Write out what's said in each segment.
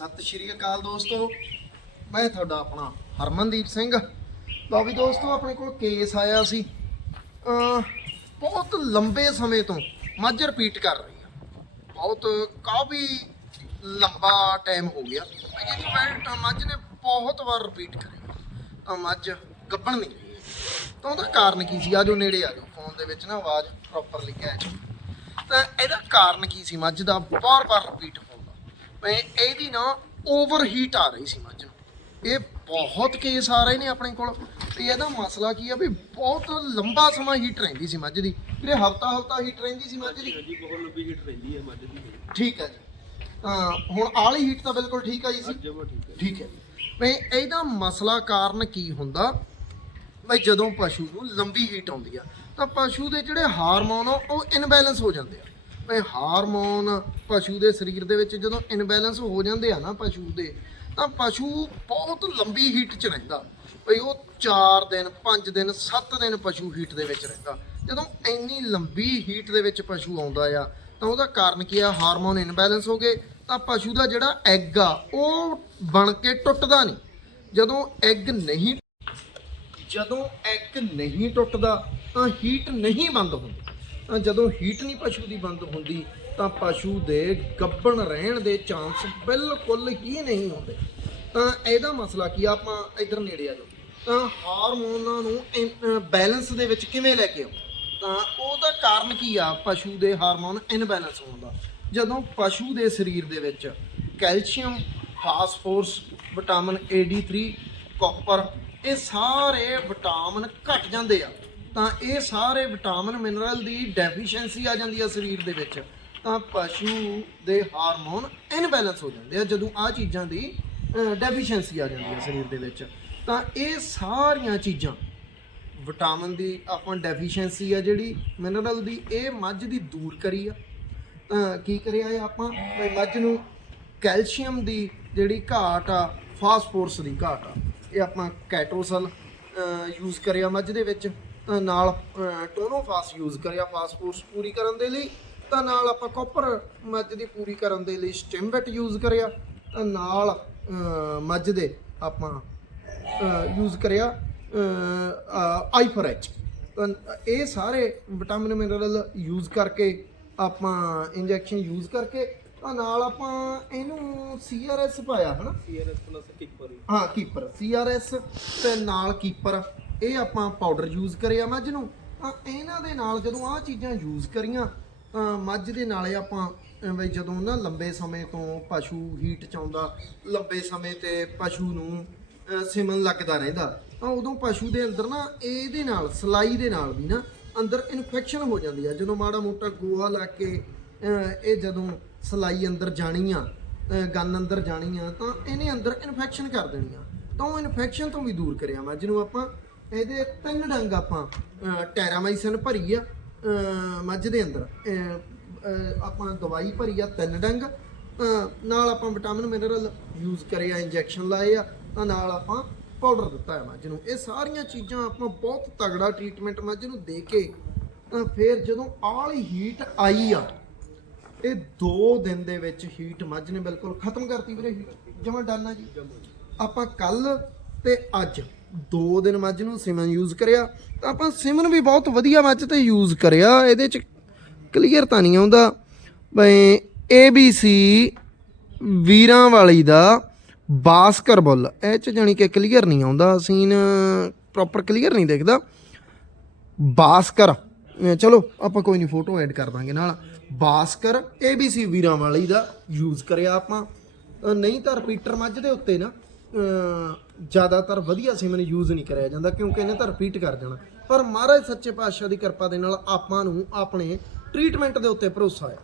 ਸਤਿ ਸ਼੍ਰੀ ਅਕਾਲ ਦੋਸਤੋ। ਮੈਂ ਤੁਹਾਡਾ ਆਪਣਾ ਹਰਮਨਦੀਪ ਸਿੰਘ। ਲਓ ਵੀ ਦੋਸਤੋ, ਆਪਣੇ ਕੋਲ ਕੇਸ ਆਇਆ ਸੀ। ਬਹੁਤ ਲੰਬੇ ਸਮੇਂ ਤੋਂ ਮੱਝ ਰਿਪੀਟ ਕਰ ਰਹੀ ਆ। ਬਹੁਤ ਕਾਫੀ ਲੰਬਾ ਟਾਈਮ ਹੋ ਗਿਆ। ਇਹ ਕਮੈਂਟ ਮੱਝ ਨੇ ਬਹੁਤ ਵਾਰ ਰਿਪੀਟ ਕਰਿਆ ਤਾਂ ਮੱਝ ਗੱਭਣ ਨਹੀਂ ਰਹੀ ਤਾਂ ਉਹਦਾ ਕਾਰਨ ਕੀ ਸੀ? ਆਜੋ ਨੇੜੇ ਆਜੋ ਫੋਨ ਦੇ ਵਿੱਚ ਨਾ ਆਵਾਜ਼ ਪ੍ਰੋਪਰਲੀ ਲਿਖਿਆ ਹੈ ਤਾਂ ਇਹਦਾ ਕਾਰਨ ਕੀ ਸੀ? ਮੱਝ ਦਾ ਬਾਰ ਵਾਰ ਰਿਪੀਟ ਇਹਦੀ ਨਾ ਓਵਰ ਹੀਟ ਆ ਰਹੀ ਸੀ ਮੱਝ ਨੂੰ। ਇਹ ਬਹੁਤ ਕੇਸ ਆ ਰਹੇ ਨੇ ਆਪਣੇ ਕੋਲ। ਤੇ ਇਹਦਾ ਮਸਲਾ ਕੀ ਆ ਵੀ ਬਹੁਤ ਲੰਬਾ ਸਮਾਂ ਹੀਟ ਰਹਿੰਦੀ ਸੀ ਮੱਝ ਦੀ। ਵੀਰੇ ਹਫਤਾ ਹਫਤਾ ਹੀਟ ਰਹਿੰਦੀ ਸੀ ਮੱਝ ਦੀ। ਜੀ ਬਹੁਤ ਲੰਬੀ ਹੀਟ ਰਹਿੰਦੀ ਹੈ ਮੱਝ ਦੀ। ਠੀਕ ਹੈ ਜੀ। ਤਾਂ ਹੁਣ ਆਲੀ ਹੀਟ ਤਾਂ ਬਿਲਕੁਲ ਠੀਕ ਆਈ ਸੀ। ਜਮਾ ਠੀਕ ਹੈ ਵੀ ਇਹਦਾ ਮਸਲਾ ਕਾਰਨ ਕੀ ਹੁੰਦਾ? ਬਈ ਜਦੋਂ ਪਸ਼ੂ ਨੂੰ ਲੰਬੀ ਹੀਟ ਆਉਂਦੀ ਆ ਤਾਂ ਪਸ਼ੂ ਦੇ ਜਿਹੜੇ ਹਾਰਮੋਨ ਆ ਉਹ ਇਨਬੈਲੈਂਸ ਹੋ ਜਾਂਦੇ ਆ। ਬਈ ਹਾਰਮੋਨ ਪਸ਼ੂ ਦੇ ਸਰੀਰ ਦੇ ਵਿੱਚ ਜਦੋਂ ਇਨਬੈਲੈਂਸ ਹੋ ਜਾਂਦੇ ਆ ਨਾ ਪਸ਼ੂ ਦੇ, ਤਾਂ ਪਸ਼ੂ ਬਹੁਤ ਲੰਬੀ ਹੀਟ 'ਚ ਰਹਿੰਦਾ। ਬਈ ਉਹ 4 ਦਿਨ 5 ਦਿਨ 7 ਦਿਨ ਪਸ਼ੂ ਹੀਟ ਦੇ ਵਿੱਚ ਰਹਿੰਦਾ। ਜਦੋਂ ਇੰਨੀ ਲੰਬੀ ਹੀਟ ਦੇ ਵਿੱਚ ਪਸ਼ੂ ਆਉਂਦਾ ਆ, ਤਾਂ ਉਹਦਾ ਕਾਰਨ ਕੀ ਆ? ਹਾਰਮੋਨ ਇਨਬੈਲੈਂਸ ਹੋ ਗਏ, ਤਾਂ ਪਸ਼ੂ ਦਾ ਜਿਹੜਾ ਐਗ ਆ, ਉਹ ਬਣ ਕੇ ਟੁੱਟਦਾ ਨਹੀਂ। ਜਦੋਂ ਐਗ ਨਹੀਂ, ਜਦੋਂ ਐਗ ਨਹੀਂ ਟੁੱਟਦਾ, ਤਾਂ ਹੀਟ ਨਹੀਂ ਬੰਦ ਹੁੰਦੀ। ਜਦੋਂ ਹੀਟ ਨਹੀਂ ਪਸ਼ੂ ਦੀ ਬੰਦ ਹੁੰਦੀ, ਤਾਂ ਪਸ਼ੂ ਦੇ ਗੱਬਣ ਰਹਿਣ ਦੇ ਚਾਂਸ ਬਿਲਕੁਲ ਹੀ ਨਹੀਂ ਹੁੰਦੇ। ਤਾਂ ਇਹਦਾ ਮਸਲਾ ਕੀ ਆ? ਆਪਾਂ ਇਧਰ ਨੇੜੇ ਆ ਜਾਓ। ਤਾਂ ਹਾਰਮੋਨਾਂ ਨੂੰ ਬੈਲੈਂਸ ਦੇ ਵਿੱਚ ਕਿਵੇਂ ਲੈ ਕੇ ਆਓ ਤਾਂ ਉਹਦਾ ਕਾਰਨ ਕੀ ਆ? ਪਸ਼ੂ ਦੇ ਹਾਰਮੋਨ ਇਨਬੈਲੈਂਸ ਹੋਣ ਦਾ। ਜਦੋਂ ਪਸ਼ੂ ਦੇ ਸਰੀਰ ਦੇ ਵਿੱਚ ਕੈਲਸ਼ੀਅਮ ਫਾਸਫੋਰਸ ਵਿਟਾਮਿਨ ਏ3 ਕਾਪਰ ਇਹ ਸਾਰੇ ਵਿਟਾਮਿਨ ਘਟ ਜਾਂਦੇ ਆ। ਤਾਂ ਇਹ ਸਾਰੇ ਵਿਟਾਮਿਨ ਮਿਨਰਲ ਦੀ ਡੈਫੀਸ਼ੀਐਂਸੀ ਆ ਜਾਂਦੀ ਆ ਸਰੀਰ ਦੇ ਵਿੱਚ, ਤਾਂ ਪਸ਼ੂ ਦੇ ਹਾਰਮੋਨ ਇਨਬੈਲੈਂਸ ਹੋ ਜਾਂਦੇ ਆ ਜਦੋਂ ਆ ਚੀਜ਼ਾਂ ਦੀ ਡੈਫੀਸ਼ੀਐਂਸੀ ਆ ਜਾਂਦੀ ਆ ਸਰੀਰ ਦੇ ਵਿੱਚ। ਤਾਂ ਇਹ ਸਾਰੀਆਂ ਚੀਜ਼ਾਂ, ਵਿਟਾਮਿਨ ਦੀ ਆਪਾਂ ਡੈਫੀਸ਼ੀਐਂਸੀ ਆ ਜਿਹੜੀ, ਮਿਨਰਲ ਦੀ, ਇਹ ਮੱਝ ਦੀ ਦੂਰ ਕਰੀ ਆ। ਤਾਂ ਕੀ ਕਰਿਆ ਇਹ ਆਪਾਂ? ਮੱਝ ਨੂੰ ਕੈਲਸ਼ੀਅਮ ਦੀ ਜਿਹੜੀ ਘਾਟ ਆ, ਫਾਸਫੋਰਸ ਦੀ ਘਾਟ ਆ, ਇਹ ਆਪਾਂ ਕੈਟੋਸਲ ਯੂਜ਼ ਕਰਿਆ ਮੱਝ ਦੇ ਵਿੱਚ। ਨਾਲ ਟੋਨੋਫਾਸ ਯੂਜ਼ ਕਰਿਆ ਫਾਸਫੋਰਸ ਪੂਰੀ ਕਰਨ ਦੇ ਲਈ ਤਾਂ ਨਾਲ ਆਪਾਂ ਕਾਪਰ ਮੱਝ ਦੀ ਪੂਰੀ ਕਰਨ ਦੇ ਲਈ ਸਟਿਮਬਟ ਯੂਜ਼ ਕਰਿਆ ਤਾਂ ਨਾਲ ਮੱਝ ਦੇ ਆਪਾਂ ਯੂਜ਼ ਕਰਿਆ ਆਈਫਰੈਚ ਤਾਂ ਇਹ ਸਾਰੇ ਵਿਟਾਮਿਨ ਮਿਨਰਲ ਯੂਜ਼ ਕਰਕੇ ਆਪਾਂ ਇੰਜੈਕਸ਼ਨ ਯੂਜ਼ ਕਰਕੇ ਤਾਂ ਨਾਲ ਆਪਾਂ ਇਹਨੂੰ ਸੀਆਰਐਸ ਪਾਇਆ ਹਨਾ? ਸੀਆਰਐਸ ਪਲੱਸ ਕਿੱਪਰ ਹਾਂ ਕੀਪਰ ਸੀਆਰਐਸ ਤੇ ਨਾਲ ਕੀਪਰ ਇਹ ਆਪਾਂ ਪਾਊਡਰ ਯੂਜ਼ ਕਰਿਆ ਮੱਝ ਨੂੰ। ਤਾਂ ਇਹਨਾਂ ਦੇ ਨਾਲ ਜਦੋਂ ਆਹ ਚੀਜ਼ਾਂ ਯੂਜ਼ ਕਰੀਆਂ, ਤਾਂ ਮੱਝ ਦੇ ਨਾਲੇ ਆਪਾਂ ਵੀ ਜਦੋਂ ਨਾ ਲੰਬੇ ਸਮੇਂ ਤੋਂ ਪਸ਼ੂ ਹੀਟ ਚ ਆਉਂਦਾ, ਲੰਬੇ ਸਮੇਂ ਤੇ ਪਸ਼ੂ ਨੂੰ ਸਿਮਨ ਲੱਗਦਾ ਰਹਿੰਦਾ, ਤਾਂ ਉਦੋਂ ਪਸ਼ੂ ਦੇ ਅੰਦਰ ਨਾ ਇਹਦੇ ਨਾਲ, ਸਲਾਈ ਦੇ ਨਾਲ ਵੀ ਨਾ ਅੰਦਰ ਇਨਫੈਕਸ਼ਨ ਹੋ ਜਾਂਦੀ ਆ। ਜਦੋਂ ਮਾੜਾ ਮੋਟਾ ਗੋਹਾ ਲਾ ਕੇ ਇਹ ਜਦੋਂ ਸਲਾਈ ਅੰਦਰ ਜਾਣੀ ਆ, ਅਹ, ਗੰਨ ਅੰਦਰ ਜਾਣੀ ਆ, ਤਾਂ ਇਹਨੇ ਅੰਦਰ ਇਨਫੈਕਸ਼ਨ ਕਰ ਦੇਣੀ ਆ। ਤਾਂ ਉਹ ਇਨਫੈਕਸ਼ਨ ਤੋਂ ਵੀ ਦੂਰ ਕਰਿਆ ਮੱਝ ਨੂੰ ਆਪਾਂ। ਇਹਦੇ ਤਿੰਨ ਡੰਗ ਆਪਾਂ, ਅਹ, ਟੈਰਾਮਾਈਸਿਨ ਭਰੀ ਆ ਮੱਝ ਦੇ ਅੰਦਰ। ਆਪਾਂ ਦਵਾਈ ਭਰੀ ਆ ਤਿੰਨ ਡੰਗ, ਤਾਂ ਨਾਲ ਆਪਾਂ ਵਿਟਾਮਿਨ, ਮਿਨਰਲ ਯੂਜ਼ ਕਰਿਆ ਇੰਜੈਕਸ਼ਨ ਲਾਏ ਆ, ਤਾਂ ਨਾਲ ਆਪਾਂ ਪਾਊਡਰ ਦਿੱਤਾ ਹੈ ਮੱਝ ਨੂੰ। ਇਹ ਸਾਰੀਆਂ ਚੀਜ਼ਾਂ ਆਪਾਂ ਬਹੁਤ ਤਗੜਾ ਟ੍ਰੀਟਮੈਂਟ ਮੱਝ ਨੂੰ ਦੇ ਕੇ, ਤਾਂ ਫਿਰ ਜਦੋਂ ਆਲ਼ ਹੀਟ ਆਈ ਆ, ਇਹ 2 ਦਿਨ ਦੇ ਵਿੱਚ ਹੀਟ ਮੱਝ ਨੇ ਬਿਲਕੁਲ ਖਤਮ ਕਰਤੀ ਵੀਰੇ। ਜਮਾ ਡਾਨਾ ਜੀ। ਆਪਾਂ ਕੱਲ ਤੇ ਅੱਜ 2 ਦਿਨ ਮੱਝ ਨੂੰ ਸਿਮਨ ਯੂਜ਼ ਕਰਿਆ, ਤਾਂ ਆਪਾਂ ਸਿਮਨ ਵੀ ਬਹੁਤ ਵਧੀਆ ਮੱਝ ਤੇ ਯੂਜ਼ ਕਰਿਆ, ਇਹਦੇ ਚ ਕਲੀਅਰ ਤਾਂ ਨਹੀਂ ਆਉਂਦਾ। ਬਈ ABC ਵੀਰਾਂ ਵਾਲੀ ਦਾ ਬਾਸਕਰ ਬੁੱਲ, ਇਹ ਚ ਜਾਣੀ ਕਿ ਕਲੀਅਰ ਨਹੀਂ ਆਉਂਦਾ ਸੀਨ ਪ੍ਰੋਪਰ ਕਲੀਅਰ ਨਹੀਂ ਦਿਖਦਾ। ਬਾਸਕਰ ਚਲੋ ਆਪਾਂ ਕੋਈ ਨਹੀਂ ਫੋਟੋ ਐਡ ਕਰ ਦਾਂਗੇ ਨਾਲ। ਬਾਸਕਰ ABC ਵੀਰਾਂ ਵਾਲੀ ਦਾ ਯੂਜ਼ ਕਰਿਆ ਆਪਾਂ। ਨਹੀਂ ਤਾਂ ਰਿਪੀਟਰ ਮੱਝ ਦੇ ਉੱਤੇ ਨਾ ਜ਼ਿਆਦਾਤਰ ਵਧੀਆ ਸਿਮਨ ਯੂਜ਼ ਨਹੀਂ ਕਰਿਆ ਜਾਂਦਾ ਕਿਉਂਕਿ ਇਹਨੇ ਤਾਂ ਰਿਪੀਟ ਕਰ ਜਾਣਾ ਪਰ ਮਹਾਰਾਜ ਸੱਚੇ ਪਾਤਸ਼ਾਹ ਦੀ ਕਿਰਪਾ ਦੇ ਨਾਲ ਆਪਾਂ ਨੂੰ ਆਪਣੇ ਟ੍ਰੀਟਮੈਂਟ ਦੇ ਉੱਤੇ ਭਰੋਸਾ ਹੈ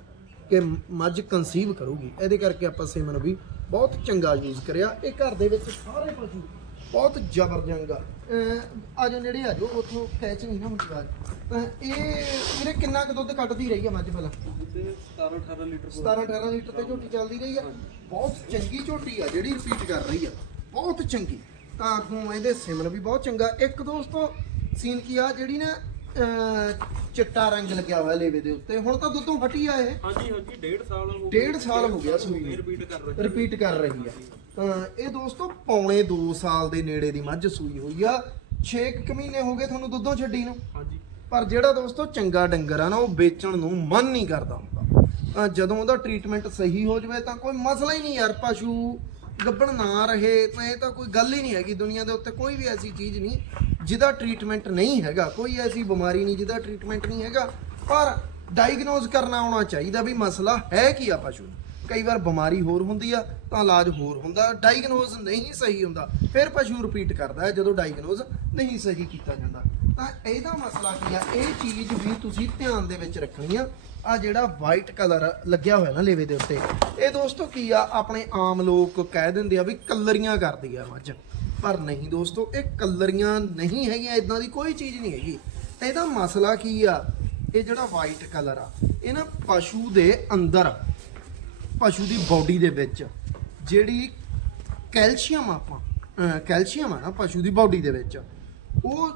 ਕਿ ਮੱਝ ਕਨਸੀਵ ਕਰੂਗੀ। ਇਹਦੇ ਕਰਕੇ ਆਪਾਂ ਸਿਮਨ ਵੀ ਬਹੁਤ ਚੰਗਾ ਯੂਜ਼ ਕਰਿਆ। ਇਹ ਘਰ ਦੇ ਵਿੱਚ ਸਾਰੇ ਪਸ਼ੂ ਬਹੁਤ ਜ਼ਬਰਜੰਗ ਆ। ਅਹ ਆ ਜਾਓ ਨੇੜੇ ਆ ਜਾਓ ਉੱਥੋਂ ਕੈਚ ਨਹੀਂ ਨਾ ਹੁੰਦੀ ਇਹ ਵੀਰੇ ਕਿੰਨਾ ਕੁ ਦੁੱਧ ਕੱਢਦੀ ਰਹੀ ਆ ਮੱਝ ਪਹਿਲਾਂ? ਤੇ 17 18 ਲੀਟਰ 17 18 ਲੀਟਰ ਤੇ ਝੋਟੀ ਚੱਲਦੀ ਰਹੀ ਆ। ਬਹੁਤ ਚੰਗੀ ਝੋਟੀ ਆ ਜਿਹੜੀ ਰਿਪੀਟ ਕਰ ਰਹੀ ਆ। ਬਹੁਤ ਚੰਗੀ। ਤਾਂ ਅੱਗੋਂ ਇਹਦੇ ਸਿਮਨ ਵੀ ਬਹੁਤ ਚੰਗਾ। ਇੱਕ ਦੋਸਤੋ ਸੀਨ ਕੀ ਆ? ਜਿਹੜੀ ਨਾ ਅਹ, ਚਿੱਟਾ ਰੰਗ ਲੱਗਿਆ ਹੋਇਆ ਲੇਵੇ ਦੇ ਉੱਤੇ। ਹੁਣ ਤਾਂ ਦੁੱਧੋਂ ਹਟੀ ਆ ਇਹ। ਹਾਂਜੀ ਹਾਂਜੀ ਡੇਢ ਸਾਲ ਹੋ ਡੇਢ ਸਾਲ ਹੋ ਗਿਆ ਸੂਈ ਨੂੰ। ਰਿਪੀਟ ਕਰ ਰਹੇ। ਰਿਪੀਟ ਕਰ ਰਹੀ ਆ। ਤਾਂ ਇਹ ਦੋਸਤੋ ਪੌਣੇ 2 ਸਾਲ ਦੇ ਨੇੜੇ ਦੀ ਮੱਝ ਸੂਈ ਹੋਈ ਆ। 6 ਮਹੀਨੇ ਹੋ ਗਏ ਤੁਹਾਨੂੰ ਦੁੱਧੋਂ ਛੱਡੀ ਨੂੰ। ਹਾਂਜੀ। ਪਰ ਜਿਹੜਾ ਦੋਸਤੋ ਚੰਗਾ ਡੰਗਰ ਆ ਨਾ ਉਹ ਵੇਚਣ ਨੂੰ ਮਨ ਨਹੀਂ ਕਰਦਾ ਹੁੰਦਾ। ਜਦੋਂ ਉਹਦਾ ਟ੍ਰੀਟਮੈਂਟ ਸਹੀ ਹੋ ਜਾਵੇ ਤਾਂ ਕੋਈ ਮਸਲਾ ਹੀ ਨਹੀਂ ਯਾਰ ਪਸ਼ੂ ਗੱਭਣ ਨਾ ਰਹੇ, ਤਾਂ ਇਹ ਤਾਂ ਕੋਈ ਗੱਲ ਹੀ ਨਹੀਂ ਹੈਗੀ ਦੁਨੀਆ ਦੇ ਉੱਤੇ, ਕੋਈ ਵੀ ਐਸੀ ਚੀਜ਼ ਨਹੀਂ ਜਿਹਦਾ ਟ੍ਰੀਟਮੈਂਟ ਨਹੀਂ ਹੈਗਾ, ਕੋਈ ਐਸੀ ਬਿਮਾਰੀ ਨਹੀਂ ਜਿਹਦਾ ਟ੍ਰੀਟਮੈਂਟ ਨਹੀਂ ਹੈਗਾ, ਪਰ ਡਾਇਗਨੋਜ਼ ਕਰਨਾ ਆਉਣਾ ਚਾਹੀਦਾ ਵੀ ਮਸਲਾ ਹੈ ਕੀ ਆ ਪਸ਼ੂ ਨੂੰ। ਕਈ ਵਾਰ ਬਿਮਾਰੀ ਹੋਰ ਹੁੰਦੀ ਆ, ਤਾਂ ਇਲਾਜ ਹੋਰ ਹੁੰਦਾ ਡਾਇਗਨੋਜ਼ ਨਹੀਂ ਸਹੀ ਹੁੰਦਾ, ਫਿਰ ਪਸ਼ੂ ਰਿਪੀਟ ਕਰਦਾ ਹੈ ਜਦੋਂ ਡਾਇਗਨੋਜ਼ ਨਹੀਂ ਸਹੀ ਕੀਤਾ ਜਾਂਦਾ। ਤਾਂ ਇਹਦਾ ਮਸਲਾ ਕੀ ਆ? ਇਹ ਚੀਜ਼ ਵੀ ਤੁਸੀਂ ਧਿਆਨ ਦੇ ਵਿੱਚ ਰੱਖਣੀ ਆ ਆ ਜਿਹੜਾ ਵਾਈਟ ਕਲਰ ਲੱਗਿਆ ਹੋਇਆ ਨਾ ਲੇਵੇ ਦੇ ਉੱਤੇ, ਇਹ ਦੋਸਤੋ ਕੀ ਆ? ਆਪਣੇ ਆਮ ਲੋਕ ਕਹਿ ਦਿੰਦੇ ਆ ਵੀ ਕਲਰੀਆਂ ਕਰਦੀ ਆ ਮੱਝ। ਪਰ ਨਹੀਂ ਦੋਸਤੋ, ਇਹ ਕਲਰੀਆਂ ਨਹੀਂ ਹੈਗੀਆਂ ਇਦਾਂ ਦੀ ਕੋਈ ਚੀਜ਼ ਨਹੀਂ ਹੈਗੀ। ਇਹਦਾ ਮਸਲਾ ਕੀ ਆ? ਇਹ ਜਿਹੜਾ ਵਾਈਟ ਕਲਰ ਆ, ਇਹ ਨਾ ਪਸ਼ੂ ਦੇ ਅੰਦਰ, ਪਸ਼ੂ ਦੀ ਬਾਡੀ ਦੇ ਵਿੱਚ ਜਿਹੜੀ ਕੈਲਸ਼ੀਅਮ ਆਪਾਂ ਕੈਲਸ਼ੀਅਮ ਆ ਨਾ ਪਸ਼ੂ ਦੀ ਬਾਡੀ ਦੇ ਵਿੱਚ, ਉਹ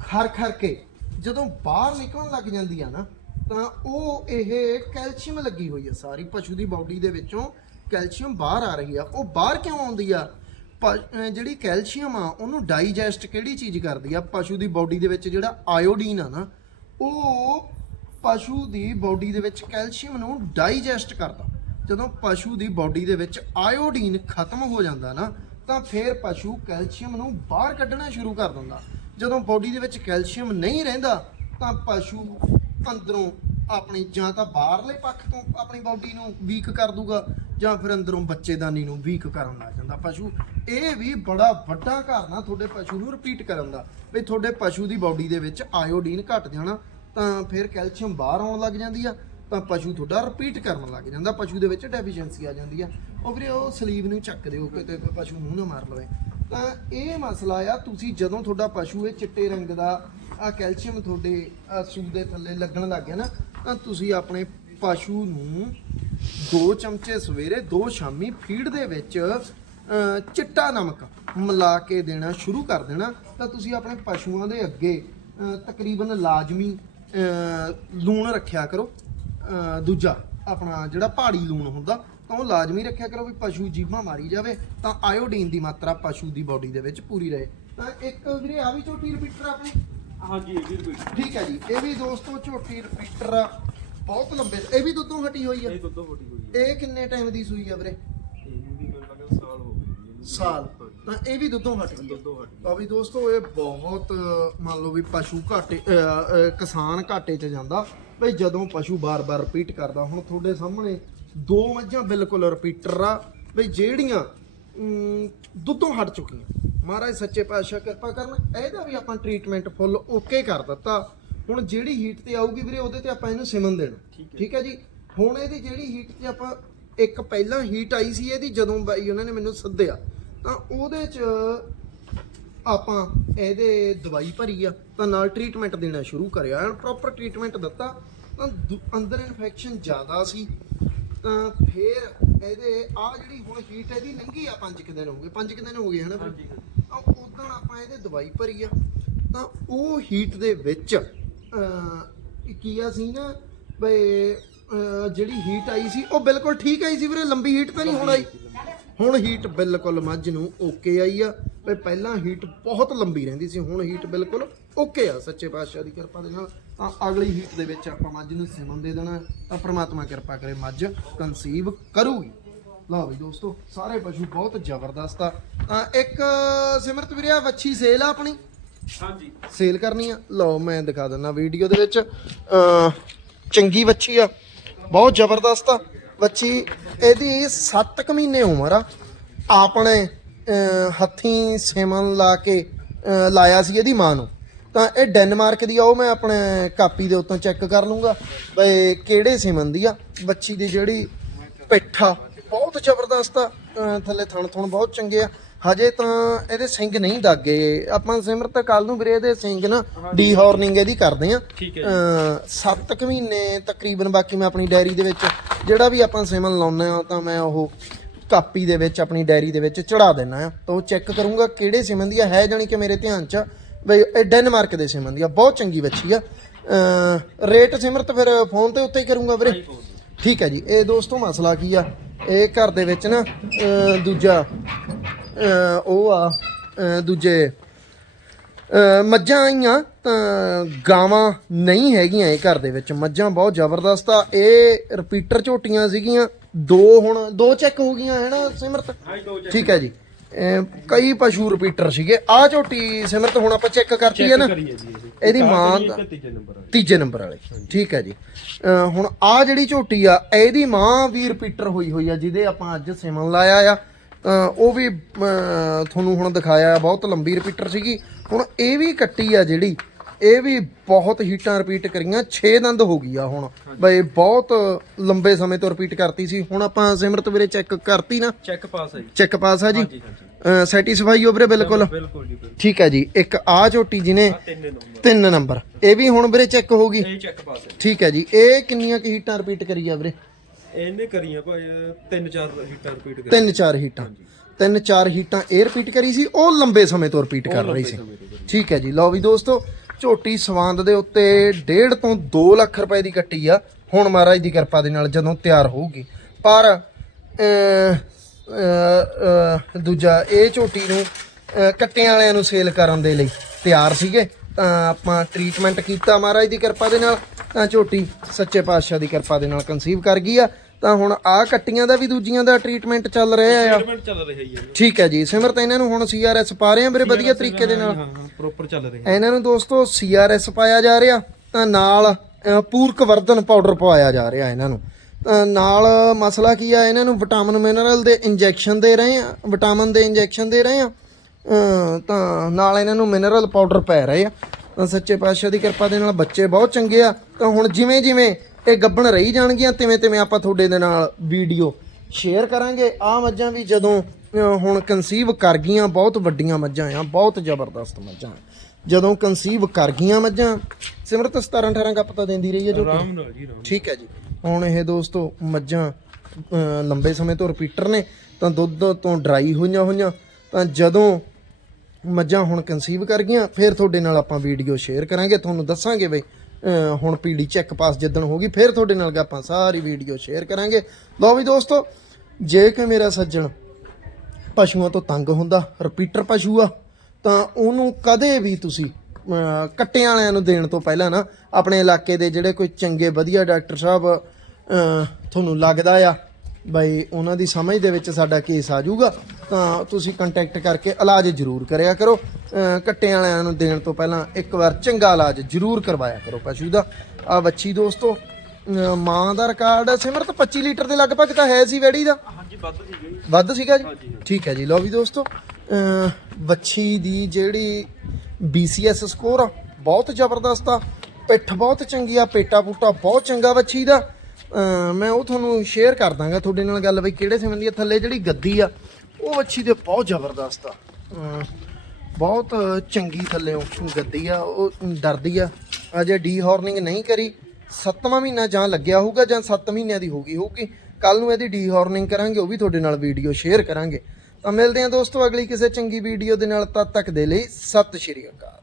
ਖਰ ਖਰ ਕੇ ਜਦੋਂ ਬਾਹਰ ਨਿਕਲਣ ਲੱਗ ਜਾਂਦੀ ਆ ਨਾ ਤਾਂ ਉਹ ਇਹ ਕੈਲਸ਼ੀਅਮ ਲੱਗੀ ਹੋਈ ਆ ਸਾਰੀ, ਪਸ਼ੂ ਦੀ ਬਾਡੀ ਦੇ ਵਿੱਚੋਂ ਕੈਲਸ਼ੀਅਮ ਬਾਹਰ ਆ ਰਹੀ ਆ। ਉਹ ਬਾਹਰ ਕਿਉਂ ਆਉਂਦੀ ਆ? ਪ- ਜਿਹੜੀ ਕੈਲਸ਼ੀਅਮ ਆ, ਉਹਨੂੰ ਡਾਈਜੈਸਟ ਕਿਹੜੀ ਚੀਜ਼ ਕਰਦੀ ਆ? ਪਸ਼ੂ ਦੀ ਬਾਡੀ ਦੇ ਵਿੱਚ ਜਿਹੜਾ ਆਇਓਡੀਨ ਆ ਨਾ, ਉਹ ਪਸ਼ੂ ਦੀ ਬਾਡੀ ਦੇ ਵਿੱਚ ਕੈਲਸ਼ੀਅਮ ਨੂੰ ਡਾਈਜੈਸਟ ਕਰਦਾ। ਜਦੋਂ ਪਸ਼ੂ ਦੀ ਬਾਡੀ ਦੇ ਵਿੱਚ ਆਇਓਡੀਨ ਖਤਮ ਹੋ ਜਾਂਦਾ ਨਾ, ਤਾਂ ਫਿਰ ਪਸ਼ੂ ਕੈਲਸ਼ੀਅਮ ਨੂੰ ਬਾਹਰ ਕੱਢਣਾ ਸ਼ੁਰੂ ਕਰ ਦਿੰਦਾ। ਜਦੋਂ ਬਾਡੀ ਦੇ ਵਿੱਚ ਕੈਲਸ਼ੀਅਮ ਨਹੀਂ ਰਹਿੰਦਾ, ਤਾਂ ਪਸ਼ੂ ਅੰਦਰੋਂ ਆਪਣੀ ਜਾਂ ਤਾਂ ਬਾਹਰਲੇ ਪੱਖ ਤੋਂ ਆਪਣੀ ਬਾਡੀ ਨੂੰ ਵੀਕ ਕਰ ਦੂਗਾ ਜਾਂ ਫਿਰ ਅੰਦਰੋਂ ਬੱਚੇਦਾਨੀ ਨੂੰ ਵੀਕ ਕਰਨ ਲੱਗ ਜਾਂਦਾ। ਪਸ਼ੂ, ਇਹ ਵੀ ਬੜਾ ਵੱਡਾ ਕਾਰਨ ਆ ਤੁਹਾਡੇ ਪਸ਼ੂ ਨੂੰ ਰਿਪੀਟ ਕਰਨ ਦਾ। ਵੀ ਤੁਹਾਡੇ ਪਸ਼ੂ ਦੀ ਬਾਡੀ ਦੇ ਵਿੱਚ ਆਇਓਡੀਨ ਘਟ ਜਾਣਾ, ਤਾਂ ਫਿਰ ਕੈਲਸ਼ੀਅਮ ਬਾਹਰ ਆਉਣ ਲੱਗ ਜਾਂਦੀ ਆ, ਤਾਂ ਪਸ਼ੂ ਤੁਹਾਡਾ ਰਿਪੀਟ ਕਰਨ ਲੱਗ ਜਾਂਦਾ। ਪਸ਼ੂ ਦੇ ਵਿੱਚ ਡੈਫੀਸ਼ੀਐਂਸੀ ਆ ਜਾਂਦੀ ਆ। ਉਹ ਵੀਰੇ, ਉਹ ਸਲੀਵ ਨੂੰ ਚੱਕ ਦਿਓ, ਕਿਤੇ ਪਸ਼ੂ ਮੂੰਹ ਨਾ ਮਾਰ ਲਵੇ। ਤਾਂ ਇਹ ਮਸਲਾ ਆ, ਤੁਸੀਂ ਜਦੋਂ ਤੁਹਾਡਾ ਪਸ਼ੂ ਇਹ ਚਿੱਟੇ ਰੰਗ ਦਾ ਆ ਕੈਲਸ਼ੀਅਮ ਤੁਹਾਡੇ ਆਹ ਸੂਰ ਦੇ ਥੱਲੇ ਲੱਗਣ ਲੱਗ ਗਿਆ ਨਾ ਤਾਂ ਤੁਸੀਂ ਆਪਣੇ ਪਸ਼ੂ ਨੂੰ ਦੋ ਚਮਚੇ ਸਵੇਰੇ ਦੋ ਸ਼ਾਮੀ ਫੀਡ ਦੇ ਵਿੱਚ ਅਹ, ਚਿੱਟਾ ਨਮਕ ਮਿਲਾ ਕੇ ਦੇਣਾ ਸ਼ੁਰੂ ਕਰ ਦੇਣਾ ਤਾਂ ਤੁਸੀਂ ਆਪਣੇ ਪਸ਼ੂਆਂ ਦੇ ਅੱਗੇ ਅਹ, ਤਕਰੀਬਨ ਲਾਜ਼ਮੀ ਅਹ, ਲੂਣ ਰੱਖਿਆ ਕਰੋ। ਅਹ, ਦੂਜਾ ਆਪਣਾ ਜਿਹੜਾ ਪਹਾੜੀ ਲੂਣ ਹੁੰਦਾ ਤਾਂ ਉਹ ਲਾਜ਼ਮੀ ਰੱਖਿਆ ਕਰੋ ਵੀ ਪਸ਼ੂ ਜੀਭਾਂ ਮਾਰੀ ਜਾਵੇ ਤਾਂ ਆਇਓਡੀਨ ਦੀ ਮਾਤਰਾ ਪਸ਼ੂ ਦੀ ਬਾਡੀ ਦੇ ਵਿੱਚ ਪੂਰੀ ਰਹੇ। ਤਾਂ ਇੱਕ ਵੀਰੇ ਆ ਵੀ ਝੋਟੀ ਰਿਪੀਟਰ ਆਪਣੀ। ਹਾਂਜੀ ਇਹ ਵੀ ਰਿਪੀਟ ਠੀਕ ਹੈ ਜੀ। ਇਹ ਵੀ ਦੋਸਤੋ ਝੋਟੀ ਰਿਪੀਟਰ ਆ। ਬਹੁਤ ਲੰਬੇ ਇਹ ਵੀ ਦੁੱਧੋਂ ਹਟੀ ਹੋਈ ਆ? ਇਹ ਦੁੱਧੋਂ ਫੋਟੀ ਹੋਈ ਹੈ ਇਹ ਕਿੰਨੇ ਟਾਈਮ ਦੀ ਸੂਈ ਆ ਵੀਰੇ? ਇਹਨੂੰ ਵੀ ਮੈਨੂੰ ਲੱਗਦਾ ਸਾਲ ਹੋ ਗਏ ਜੀ ਇਹਨੂੰ। ਸਾਲ। ਹਾਂਜੀ। ਤਾਂ ਇਹ ਵੀ ਦੁੱਧੋਂ ਹਟ ਗਈ ਦੁੱਧੋਂ ਹਟ ਗਈ। ਤਾਂ ਵੀ ਦੋਸਤੋ ਇਹ ਬਹੁਤ ਮੰਨ ਲਓ ਵੀ ਪਸ਼ੂ ਘਾਟੇ ਅਹ, ਅਹ, ਕਿਸਾਨ ਘਾਟੇ 'ਚ ਜਾਂਦਾ। ਭਈ ਜਦੋਂ ਪਸ਼ੂ ਬਾਰ-ਬਾਰ ਰਿਪੀਟ ਕਰਦਾ ਹੁਣ ਤੁਹਾਡੇ ਸਾਹਮਣੇ ਦੋ ਮੱਝਾਂ ਬਿਲਕੁਲ ਰਿਪੀਟਰ ਆ। ਭਈ ਜਿਹੜੀਆਂ ਅਮ, ਦੁੱਧੋਂ ਹਟ ਚੁੱਕੀਆਂ। ਮਹਾਰਾਜ ਸੱਚੇ ਪਾਤਸ਼ਾਹ ਕਿਰਪਾ ਕਰਨ ਇਹਦਾ ਵੀ ਆਪਾਂ ਟ੍ਰੀਟਮੈਂਟ ਫੁੱਲ ਓਕੇ ਕਰ ਦਿੱਤਾ। ਹੁਣ ਜਿਹੜੀ ਹੀਟ ਤੇ ਆਊਗੀ ਵੀਰੇ ਉਹਦੇ ਤੇ ਆਪਾਂ ਇਹਨੂੰ ਸਿਮਨ ਦੇਣਾ। ਠੀਕ ਹੈ। ਜੀ? ਹੁਣ ਇਹਦੀ ਜਿਹੜੀ ਹੀਟ ਤੇ ਆਪਾਂ ਇੱਕ ਪਹਿਲਾਂ ਹੀਟ ਆਈ ਸੀ ਇਹਦੀ ਜਦੋਂ ਬਾਈ ਉਹਨਾਂ ਨੇ ਮੈਨੂੰ ਸੱਦਿਆ ਤਾਂ ਉਹਦੇ 'ਚ ਆਪਾਂ ਇਹਦੇ ਦਵਾਈ ਭਰੀ ਆ ਤਾਂ ਨਾਲ ਟ੍ਰੀਟਮੈਂਟ ਦੇਣਾ ਸ਼ੁਰੂ ਕਰਿਆ। ਐਨ ਪ੍ਰੋਪਰ ਟ੍ਰੀਟਮੈਂਟ ਦਿੱਤਾ ਤਾਂ ਅੰਦਰ ਇਨਫੈਕਸ਼ਨ ਜ਼ਿਆਦਾ ਸੀ। ਫਿਰ ਇਹਦੇ ਆ ਜਿਹੜੀ ਹੁਣ ਹੀਟ ਇਹਦੀ ਲੰਘੀ ਆ 5 ਕਿ ਦਿਨ ਹੋ ਗਏ 5 ਕਿ ਦਿਨ ਹੋ ਗਏ ਹਨਾ ਹਾਂਜੀ ਤਾਂ ਉਦੋਂ ਆਪਾਂ ਇਹਦੇ ਦਵਾਈ ਭਰੀ ਆ। ਤਾਂ ਉਹ ਹੀਟ ਦੇ ਵਿੱਚ ਕੀ ਆ ਸੀ ਨਾ ਬਈ ਜਿਹੜੀ ਹੀਟ ਆਈ ਸੀ ਉਹ ਬਿਲਕੁਲ ਠੀਕ ਆਈ ਸੀ ਵੀਰੇ ਲੰਬੀ ਹੀਟ ਤਾਂ ਨਹੀਂ ਹੁਣ ਆਈ? ਹੁਣ ਹੀਟ ਬਿਲਕੁਲ ਮੱਝ ਨੂੰ ਓਕੇ ਆਈ ਆ। ਬਈ ਪਹਿਲਾਂ ਹੀਟ ਬਹੁਤ ਲੰਬੀ ਰਹਿੰਦੀ ਸੀ ਹੁਣ ਹੀਟ ਬਿਲਕੁਲ ਓਕੇ ਆ ਸੱਚੇ ਪਾਤਸ਼ਾਹ ਦੀ ਕਿਰਪਾ ਦੇ ਨਾਲ। ਤਾਂ ਅਗਲੀ ਹੀਟ ਦੇ ਵਿੱਚ ਆਪਾਂ ਮੱਝ ਨੂੰ ਸਿਮਨ ਦੇ ਦੇਣਾ। ਤਾਂ ਪ੍ਰਮਾਤਮਾ ਕਿਰਪਾ ਕਰੇ ਮੱਝ ਕਨਸੀਵ ਕਰੂਗੀ। ਲਓ ਵੀ ਦੋਸਤੋ ਸਾਰੇ ਪਸ਼ੂ ਬਹੁਤ ਜ਼ਬਰਦਸਤ ਆ। ਤਾਂ ਇੱਕ ਸਿਮਰਤ ਵੀਰੇ ਆਹ ਵੱਛੀ ਸੇਲ ਆ ਆਪਣੀ? ਹਾਂਜੀ। ਸੇਲ ਕਰਨੀ ਆ? ਲਓ ਮੈਂ ਦਿਖਾ ਦਿੰਦਾ ਵੀਡੀਓ ਦੇ ਵਿੱਚ। ਚੰਗੀ ਵੱਛੀ ਆ। ਬਹੁਤ ਜ਼ਬਰਦਸਤ ਆ। ਵੱਛੀ ਇਹਦੀ 7 ਕੁ ਮਹੀਨੇ ਉਮਰ ਆ। ਆਪਣੇ ਹੱਥੀਂ ਸਿਮਨ ਲਾ ਕੇ ਲਾਇਆ ਸੀ ਇਹਦੀ ਮਾਂ ਨੂੰ। ਤਾਂ ਇਹ ਡੈਨਮਾਰਕ ਦੀ ਆ ਉਹ ਮੈਂ ਆਪਣੇ ਕਾਪੀ ਦੇ ਉੱਤੋਂ ਚੈੱਕ ਕਰ ਲੂੰਗਾ ਬਈ ਕਿਹੜੇ ਸਿਮਨ ਦੀ ਆ। ਬੱਚੀ ਦੀ ਜਿਹੜੀ ਪਿੱਠਾ ਬਹੁਤ ਜ਼ਬਰਦਸਤ ਆ ਥੱਲੇ ਥਣ ਥਣ ਬਹੁਤ ਚੰਗੇ ਆ। ਹਜੇ ਤਾਂ ਇਹਦੇ ਸਿੰਘ ਨਹੀਂ ਦਾਗੇ। ਆਪਾਂ ਸਿਮਰਤ ਕੱਲ ਨੂੰ ਵੀਰੇ ਇਹਦੇ ਸਿੰਘ ਨਾ ਡੀਹੋਰਨਿੰਗ ਇਹਦੀ ਕਰਦੇ ਆ। 7 ਕੁ ਮਹੀਨੇ ਤਕਰੀਬਨ ਬਾਕੀ ਮੈਂ ਆਪਣੀ ਡਾਇਰੀ ਦੇ ਵਿੱਚ ਜਿਹੜਾ ਵੀ ਆਪਾਂ ਸਿਮਨ ਲਾਉਂਦੇ ਆ ਤਾਂ ਮੈਂ ਉਹ ਕਾਪੀ ਦੇ ਵਿੱਚ ਆਪਣੀ ਡਾਇਰੀ ਦੇ ਵਿੱਚ ਚੜਾ ਦਿੰਨਾ ਆ। ਤਾਂ ਉਹ ਚੈੱਕ ਕਰੂੰਗਾ ਕਿਹੜੇ ਸਿਮਨ ਦੀ ਆ ਹੈ ਜਾਣੀ ਕਿ ਮੇਰੇ ਧਿਆਨ 'ਚ ਬਈ ਇਹ ਡੈਨਮਾਰਕ ਦੇ ਸਿਮਨ ਦੀ ਆ ਬਹੁਤ ਚੰਗੀ ਬੱਚੀ ਆ। ਰੇਟ ਸਿਮਰਤ ਫਿਰ ਫੋਨ ਤੇ ਉੱਤੇ ਹੀ ਕਰੂੰਗਾ ਵੀਰੇ। ਠੀਕ ਹੈ ਜੀ ਇਹ ਦੋਸਤੋ ਮਸਲਾ ਕੀ ਆ? ਇਹ ਘਰ ਦੇ ਵਿੱਚ ਨਾ ਦੂਜਾ ਉਹ ਆ ਦੂਜੇ ਮੱਝਾਂ ਆਈਆਂ ਤਾਂ ਗਾਵਾਂ ਨਹੀਂ ਹੈਗੀਆਂ ਇਹ ਘਰ ਦੇ ਵਿੱਚ। ਮੱਝਾਂ ਬਹੁਤ ਜ਼ਬਰਦਸਤ ਆ। ਇਹ ਰਿਪੀਟਰ ਝੋਟੀਆਂ ਸੀਗੀਆਂ ਦੋ ਹੁਣ ਦੋ ਚੈੱਕ ਹੋ ਗਈਆਂ ਹੈ ਨਾ ਸਿਮਰਤ? ਠੀਕ ਹੈ ਜੀ। ਕਈ ਪਸ਼ੂ ਰਿਪੀਟਰ ਸੀਗੇ। ਆ ਝੋਟੀ ਸਿਮਰਤ ਹੁਣ ਆਪਾਂ ਚੈੱਕ ਕਰਤੀ ਹੈ ਨਾ। ਇਹਦੀ। ਮਾਂ ਤੀਜੇ ਨੰਬਰ ਵਾਲੀ? ਠੀਕ ਹੈ ਜੀ। ਹੁਣ ਆ ਜਿਹੜੀ ਝੋਟੀ ਆ ਇਹਦੀ ਮਾਂ ਵੀ ਰਿਪੀਟਰ ਹੋਈ ਹੋਈ ਆ ਜਿਹਦੇ ਆਪਾਂ ਅੱਜ ਸਿਮਨ ਲਾਇਆ ਆ। ਉਹ ਵੀ ਤੁਹਾਨੂੰ ਹੁਣ ਦਿਖਾਇਆ ਬਹੁਤ ਲੰਬੀ ਰਿਪੀਟਰ ਸੀਗੀ। ਹੁਣ ਇਹ ਵੀ ਕੱਟੀ ਆ ਜਿਹੜੀ ਇਹ ਵੀ ਬਹੁਤ ਹੀਟਾਂ ਰਿਪੀਟ ਕਰੀਆਂ 6 ਦੰਦ ਹੋ ਗਈ ਆ ਹੁਣ। ਬਈ ਬਹੁਤ ਲੰਬੇ ਸਮੇਂ ਤੋਂ ਰਿਪੀਟ ਕਰਤੀ ਸੀ। ਹੁਣ ਆਪਾਂ ਸਿਮਰਤ ਵੀਰੇ ਚੈੱਕ ਕਰਤੀ ਨਾ। ਚੈੱਕ ਪਾਸ ਹੈ ਜੀ। ਚੈੱਕ ਪਾਸ ਆ ਜੀ। ਸੈਟੀਸਫਾਈ ਹੋ ਵੀਰੇ ਬਿਲਕੁਲ? ਬਿਲਕੁਲ ਜੀ ਬਿਲਕੁਲ। ਠੀਕ ਹੈ ਜੀ। ਇੱਕ ਆ ਝੋਟੀ ਜਿਹਨੇ ਆਹ ਤਿੰਨ ਨੰਬਰ। ਤਿੰਨ ਨੰਬਰ। ਇਹ ਵੀ ਹੁਣ ਵੀਰੇ ਚੈੱਕ ਹੋ ਗਈ। ਇਹ ਚੈੱਕ ਪਾਸ ਹੈ ਠੀਕ ਹੈ ਜੀ। ਇਹ ਕਿੰਨੀਆਂ ਕਿ ਹੀਟਾਂ ਰਿਪੀਟ ਕਰੀ ਆ ਵੀਰੇ? ਇਹਨੇ ਕਰੀਆਂ ਭਾਈ ਤਿੰਨ ਚਾਰ ਹੀਟਾਂ ਰਿਪੀਟ ਕਰੀ ਤਿੰਨ ਚਾਰ ਹੀਟਾਂ। ਤਿੰਨ ਚਾਰ ਹੀਟਾਂ ਇਹ ਰਿਪੀਟ ਕਰੀ ਸੀ। ਉਹ ਲੰਬੇ ਸਮੇਂ ਤੋਂ ਰਿਪੀਟ ਕਰ ਰਹੀ ਸੀ। ਠੀਕ ਹੈ ਜੀ। ਲਓ ਵੀ ਦੋਸਤੋ ਝੋਟੀ ਸਵਾਂਦ ਦੇ ਉੱਤੇ 1.5 ਤੋਂ 2 ਲੱਖ ਰੁਪਏ ਦੀ ਕੱਟੀ ਆ। ਹੁਣ ਮਹਾਰਾਜ ਦੀ ਕਿਰਪਾ ਦੇ ਨਾਲ ਜਦੋਂ ਤਿਆਰ ਹੋਊਗੀ। ਪਰ ਦੂਜਾ ਇਹ ਝੋਟੀ ਨੂੰ ਕੱਟਿਆਂ ਵਾਲਿਆਂ ਨੂੰ ਸੇਲ ਕਰਨ ਦੇ ਲਈ ਤਿਆਰ ਸੀਗੇ। ਤਾਂ ਆਪਾਂ ਟ੍ਰੀਟਮੈਂਟ ਕੀਤਾ ਮਹਾਰਾਜ ਦੀ ਕਿਰਪਾ ਦੇ ਨਾਲ। ਤਾਂ ਝੋਟੀ ਸੱਚੇ ਪਾਤਸ਼ਾਹ ਦੀ ਕਿਰਪਾ ਦੇ ਨਾਲ ਕਨਸੀਵ ਕਰ ਗਈ ਆ। ਤਾਂ ਹੁਣ ਆ ਕੱਟੀਆਂ ਦਾ ਵੀ ਦੂਜੀਆਂ ਦਾ ਟ੍ਰੀਟਮੈਂਟ ਚੱਲ ਰਿਹਾ ਆ। ਟ੍ਰੀਟਮੈਂਟ ਚੱਲ ਰਿਹਾ ਜੀ। ਠੀਕ ਹੈ ਜੀ ਸਿਮਰਤ ਇਹਨਾਂ ਨੂੰ ਹੁਣ ਸੀਆਰਐਸ ਪਾ ਰਹੇ ਆ ਵੀਰੇ ਵਧੀਆ ਤਰੀਕੇ ਦੇ ਨਾਲ। ਹਾਂ ਹਾਂ ਪ੍ਰੋਪਰ ਚੱਲ ਰਿਹਾ। ਇਹਨਾਂ ਨੂੰ ਦੋਸਤੋ ਸੀਆਰਐਸ ਪਾਇਆ ਜਾ ਰਿਹਾ ਤਾਂ ਨਾਲ ਪੂਰਕ ਵਰਧਨ ਪਾਊਡਰ ਪਵਾਇਆ ਜਾ ਰਿਹਾ ਇਹਨਾਂ ਨੂੰ। ਤਾਂ ਨਾਲ ਮਸਲਾ ਕੀ ਆ ਇਹਨਾਂ ਨੂੰ ਵਿਟਾਮਿਨ ਮਿਨਰਲ ਦੇ ਇੰਜੈਕਸ਼ਨ ਦੇ ਰਹੇ ਆ ਵਿਟਾਮਿਨ ਦੇ ਇੰਜੈਕਸ਼ਨ ਦੇ ਰਹੇ ਆ ਤਾਂ ਨਾਲ ਇਹਨਾਂ ਨੂੰ ਮਿਨਰਲ ਪਾਊਡਰ ਪੈ ਰਹੇ ਆ। ਤਾਂ ਸੱਚੇ ਪਾਤਸ਼ਾਹ ਦੀ ਕਿਰਪਾ ਦੇ ਨਾਲ ਬੱਚੇ ਬਹੁਤ ਚੰਗੇ ਆ। ਤਾਂ ਹੁਣ ਜਿਵੇਂ ਜਿਵੇਂ ਇਹ ਗੱਬਣ ਰਹੀ ਜਾਣਗੀਆਂ ਤਿਵੇਂ ਤਿਵੇਂ ਆਪਾਂ ਤੁਹਾਡੇ ਦੇ ਨਾਲ ਵੀਡੀਓ ਸ਼ੇਅਰ ਕਰਾਂਗੇ। ਆ ਮੱਝਾਂ ਵੀ ਜਦੋਂ ਹੁਣ ਕਨਸੀਵ ਕਰ ਗਈਆਂ ਬਹੁਤ ਵੱਡੀਆਂ ਮੱਝਾਂ ਆ ਬਹੁਤ ਜ਼ਬਰਦਸਤ ਮੱਝਾਂ। ਜਦੋਂ ਕਨਸੀਵ ਕਰ ਗਈਆਂ ਮੱਝਾਂ ਸਿਮਰਤ 17 18 ਕੱਪ ਤਾਂ ਦਿੰਦੀ ਰਹੀ ਹੈ ਜੋ ਆਰਾਮ ਨਾਲ ਜੀ ਠੀਕ ਹੈ ਜੀ। ਹੁਣ ਇਹ ਦੋਸਤੋ ਮੱਝਾਂ ਲੰਬੇ ਸਮੇਂ ਤੋਂ ਰਿਪੀਟਰ ਨੇ ਤਾਂ ਦੁੱਧ ਤੋਂ ਡਰਾਈ ਹੋਈਆਂ ਹੋਈਆਂ ਤਾਂ ਜਦੋਂ ਮੱਝਾਂ ਹੁਣ ਕਨਸੀਵ ਕਰ ਗਈਆਂ ਫਿਰ ਤੁਹਾਡੇ ਨਾਲ ਆਪਾਂ ਵੀਡੀਓ ਸ਼ੇਅਰ ਕਰਾਂਗੇ। ਤੁਹਾਨੂੰ ਦੱਸਾਂਗੇ ਬਈ ਹੁਣ ਪੀੜੀ ਚੈੱਕ ਪਾਸ ਜਿੱਦਣ ਹੋਗੀ ਫਿਰ ਤੁਹਾਡੇ ਨਾਲ ਆਪਾਂ ਸਾਰੀ ਵੀਡੀਓ ਸ਼ੇਅਰ ਕਰਾਂਗੇ। ਲਓ ਵੀ ਦੋਸਤੋ ਜੇ ਕਿ ਮੇਰਾ ਸੱਜਣ ਪਸ਼ੂਆਂ ਤੋਂ ਤੰਗ ਹੁੰਦਾ ਰਿਪੀਟਰ ਪਸ਼ੂ ਆ, ਤਾਂ ਉਹਨੂੰ ਕਦੇ ਵੀ ਤੁਸੀਂ ਕੱਟਿਆਂ ਵਾਲਿਆਂ ਨੂੰ ਦੇਣ ਤੋਂ ਪਹਿਲਾਂ ਨਾ, ਆਪਣੇ ਇਲਾਕੇ ਦੇ ਜਿਹੜੇ ਕੋਈ ਚੰਗੇ ਵਧੀਆ ਡਾਕਟਰ ਸਾਹਿਬ ਤੁਹਾਨੂੰ ਲੱਗਦਾ ਆ ਬਈ ਉਹਨਾਂ ਦੀ ਸਮਝ ਦੇ ਵਿੱਚ ਸਾਡਾ ਕੇਸ ਆ ਜਾਊਗਾ ਤਾਂ ਤੁਸੀਂ ਕੰਟੈਕਟ ਕਰਕੇ ਇਲਾਜ ਜ਼ਰੂਰ ਕਰਿਆ ਕਰੋ। ਕੱਟਿਆਂ ਵਾਲਿਆਂ ਨੂੰ ਦੇਣ ਤੋਂ ਪਹਿਲਾਂ ਇੱਕ ਵਾਰ ਚੰਗਾ ਇਲਾਜ ਜ਼ਰੂਰ ਕਰਵਾਇਆ ਕਰੋ ਪਸ਼ੂ ਦਾ। ਆ ਬੱਚੀ ਦੋਸਤੋ ਮਾਂ ਦਾ ਰਿਕਾਰਡ ਸਿਮਰਤ 25 ਲੀਟਰ ਦੇ ਲਗਭਗ ਤਾਂ ਹੈ ਸੀ ਵੈੜੀ ਦਾ। ਹਾਂਜੀ ਵੱਧ ਸੀਗੇ ਜੀ। ਵੱਧ ਸੀਗਾ ਜੀ? ਠੀਕ ਹੈ ਜੀ ਲਓ ਵੀ ਦੋਸਤੋ ਵੱਛੀ ਦੀ ਜਿਹੜੀ BCS ਸਕੋਰ ਆ ਬਹੁਤ ਜ਼ਬਰਦਸਤ ਆ। ਪਿੱਠ ਬਹੁਤ ਚੰਗੀ ਆ ਪੇਟਾ ਪੂਟਾ ਬਹੁਤ ਚੰਗਾ ਵੱਛੀ ਦਾ। ਮੈਂ ਉਹ ਤੁਹਾਨੂੰ ਸ਼ੇਅਰ ਕਰ ਦਾਂਗਾ ਤੁਹਾਡੇ ਨਾਲ ਗੱਲ ਬਈ ਕਿਹੜੇ ਸੰਬੰਧੀ ਆ, ਥੱਲੇ ਜਿਹੜੀ ਗੱਦੀ ਆ, ਉਹ ਵੱਛੀ ਦੇ ਬਹੁਤ ਜ਼ਬਰਦਸਤ ਆ। ਬਹੁਤ ਚੰਗੀ ਥੱਲੇ ਗੱਦੀ ਆ, ਉਹ ਡਰਦੀ ਆ। ਅਜੇ ਡੀ ਹਾਰਨਿੰਗ ਨਹੀਂ ਕਰੀ, ਸੱਤਵਾਂ ਮਹੀਨਾ ਜਾਂ ਲੱਗਿਆ ਹੋਊਗਾ ਜਾਂ 7 ਮਹੀਨਿਆਂ ਦੀ ਹੋਗੀ ਹੋਊਗੀ। ਕੱਲ ਨੂੰ ਇਹਦੀ ਡੀ ਹਾਰਨਿੰਗ ਕਰਾਂਗੇ, ਉਹ ਵੀ ਤੁਹਾਡੇ ਨਾਲ ਵੀਡੀਓ ਸ਼ੇਅਰ ਕਰਾਂਗੇ। ਤਾਂ ਮਿਲਦੇ ਹਾਂ ਦੋਸਤੋ ਅਗਲੀ ਕਿਸੇ ਚੰਗੀ ਵੀਡੀਓ ਦੇ ਨਾਲ, ਤਦ ਤੱਕ ਦੇ ਲਈ ਸਤਿ ਸ਼੍ਰੀ ਅਕਾਲ।